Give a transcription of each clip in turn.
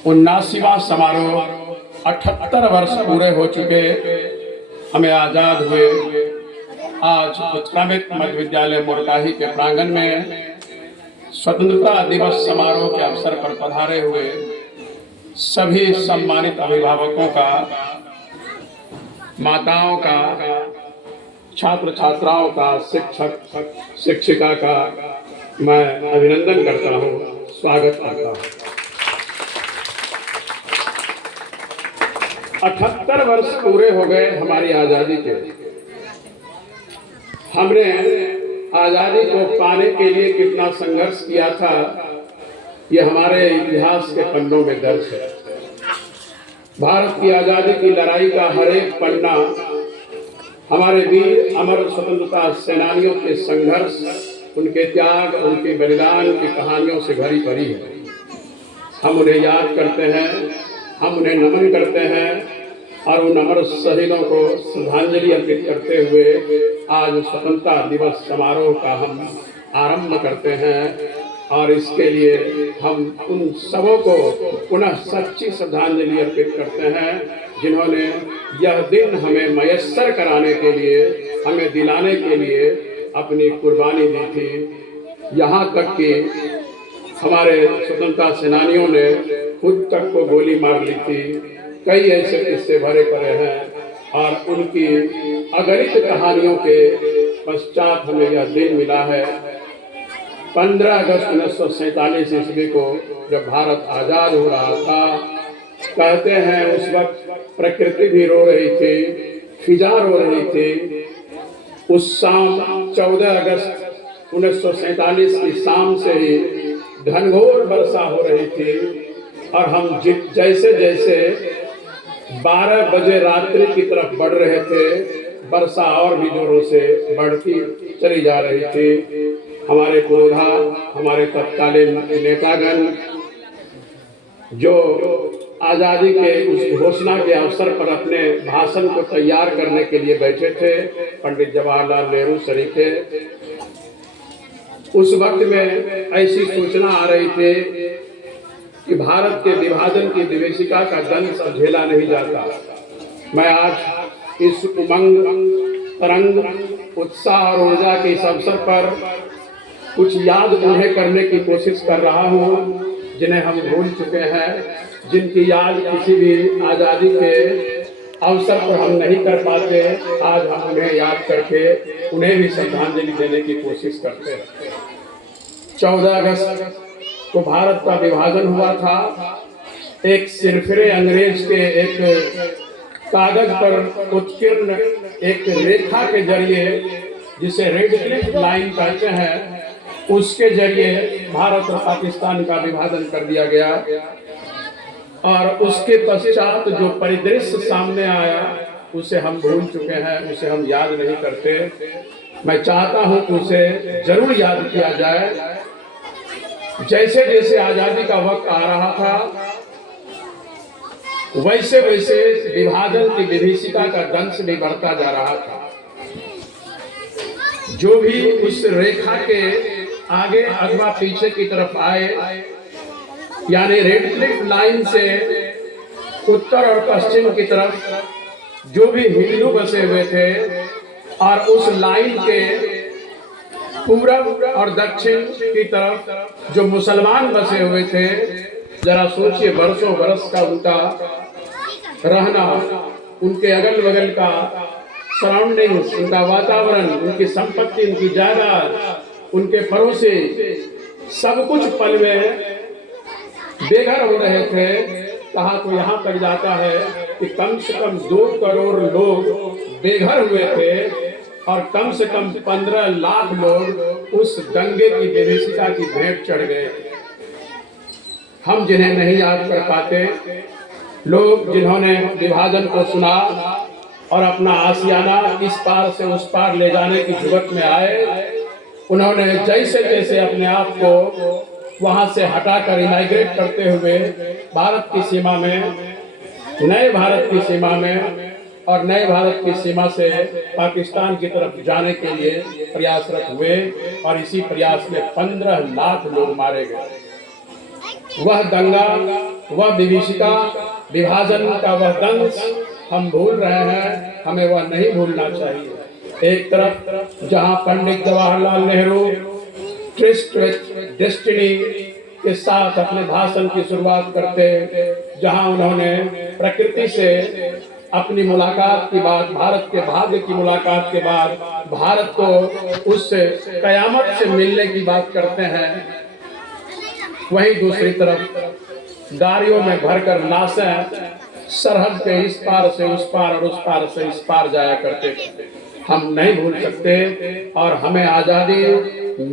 79वां समारोह 78 वर्ष पूरे हो चुके हमें आज़ाद हुए। आज उत्क्रमित मध्य विद्यालय मोरकाही के प्रांगण में स्वतंत्रता दिवस समारोह के अवसर पर पधारे हुए सभी सम्मानित अभिभावकों का, माताओं का, छात्र छात्राओं का, शिक्षक शिक्षिका का मैं अभिनंदन करता हूँ, स्वागत करता हूँ। 78 वर्ष पूरे हो गए हमारी आज़ादी के। हमने आज़ादी को पाने के लिए कितना संघर्ष किया था, ये हमारे इतिहास के पन्नों में दर्ज है। भारत की आज़ादी की लड़ाई का हर एक पन्ना हमारे वीर अमर स्वतंत्रता सेनानियों के संघर्ष, उनके त्याग, उनके बलिदान की कहानियों से भरी पड़ी है। हम उन्हें याद करते हैं, हम उन्हें नमन करते हैं और उन अमर शहीदों को श्रद्धांजलि अर्पित करते हुए आज स्वतंत्रता दिवस समारोह का हम आरंभ करते हैं। और इसके लिए हम उन सबों को पुनः सच्ची श्रद्धांजलि अर्पित करते हैं जिन्होंने यह दिन हमें मयस्सर कराने के लिए, हमें दिलाने के लिए अपनी कुर्बानी दी थी। यहाँ तक कि हमारे स्वतंत्रता सेनानियों ने खुद तक को गोली मार ली थी। कई ऐसे किस्से भरे पड़े हैं और उनकी अगणित कहानियों के पश्चात हमें यह दिन मिला है। 15 अगस्त 1947 ईस्वी को जब भारत आज़ाद हो रहा था, कहते हैं उस वक्त प्रकृति भी रो रही थी, फिजा रो रही थी। उस शाम 14 अगस्त 1947 की शाम से ही घनघोर वर्षा हो रही थी और हम जैसे जैसे 12 बजे रात्रि की तरफ बढ़ रहे थे, वर्षा और भी जोरों से बढ़ती चली जा रही थी। हमारे पुरोधा, हमारे तत्कालीन नेतागण जो आज़ादी के उस घोषणा के अवसर पर अपने भाषण को तैयार करने के लिए बैठे थे, पंडित जवाहरलाल नेहरू शरीफ थे। उस वक्त में ऐसी सूचना आ रही थी कि भारत के विभाजन की विभीषिका का दंश झेला नहीं जाता। मैं आज इस उमंग, तरंग, उत्साह और ऊर्जा के इस अवसर पर कुछ याद उन्हें करने की कोशिश कर रहा हूँ जिन्हें हम भूल चुके हैं, जिनकी याद किसी भी आज़ादी के अवसर पर हम नहीं कर पाते। आज हम उन्हें याद करके उन्हें भी श्रद्धांजलि देने की कोशिश करते हैं। 14 अगस्त को भारत का विभाजन हुआ था। एक सिरफिरे अंग्रेज के एक कागज पर उत्कीर्ण एक रेखा के जरिए, जिसे रेड क्लिफ लाइन कहते हैं, उसके जरिए भारत और पाकिस्तान का विभाजन कर दिया गया। और उसके पश्चात जो परिदृश्य सामने आया उसे हम भूल चुके हैं, उसे हम याद नहीं करते। मैं चाहता हूं कि उसे जरूर याद किया जाए। जैसे जैसे आज़ादी का वक्त आ रहा था, वैसे वैसे विभाजन की विभीषिका का दंश भी बढ़ता जा रहा था। जो भी उस रेखा के आगे अथवा पीछे की तरफ आए, यानी रेड क्लिफ लाइन से उत्तर और पश्चिम की तरफ जो भी हिंदू बसे हुए थे और उस लाइन के पूरब और दक्षिण की तरफ जो मुसलमान बसे हुए थे, जरा सोचिए वर्षों बरस का उनका रहना, उनके अगल बगल का सराउंडिंग्स, उनका वातावरण, उनकी संपत्ति, उनकी जायदाद, उनके पड़ोसी, सब कुछ पल में बेघर हो रहे थे। कहा तो यहाँ तक जाता है कि कम से कम 2 करोड़ लोग बेघर हुए थे और कम से कम 15 लाख लोग उस दंगे की विभीषिका की भेंट चढ़ गए। हम जिन्हें नहीं याद कर पाते, लोग जिन्होंने विभाजन को सुना और अपना आशियाना इस पार से उस पार ले जाने की जुगत में आए, उन्होंने जैसे जैसे अपने आप को वहां से हटाकर इमाइग्रेट करते हुए भारत की सीमा में, नए भारत की सीमा में और नए भारत की सीमा से पाकिस्तान की तरफ जाने के लिए प्रयासरत हुए और इसी प्रयास में 15 लाख लोग मारे गए। वह दंगा वह विभीषिका विभाजन का वह दंश हम भूल रहे हैं, हमें वह नहीं भूलना चाहिए। एक तरफ जहां Pandit Jawaharlal Nehru tryst with destiny के साथ अपने भाषण की शुरुआत करते, जहां उन्होंने प्रकृति से अपनी मुलाकात की बात, भारत के भाग्य की मुलाकात के बाद भारत को उससे कयामत से मिलने की बात करते हैं, वहीं दूसरी तरफ गाड़ियों में भरकर लाशें सरहद के इस पार से उस पार और उस पार से इस पार जाया करते थे। हम नहीं भूल सकते और हमें आजादी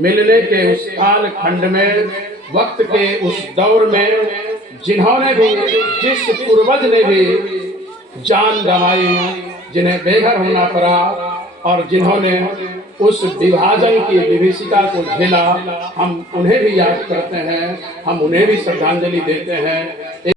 मिलने के उस काल खंड में, वक्त के उस दौर में जिन्होंने भी, जिस पूर्वज ने भी जान गंवाई, जिन्हें बेघर होना पड़ा और जिन्होंने उस विभाजन की विभीषिका को झेला, हम उन्हें भी याद करते हैं, हम उन्हें भी श्रद्धांजलि देते हैं।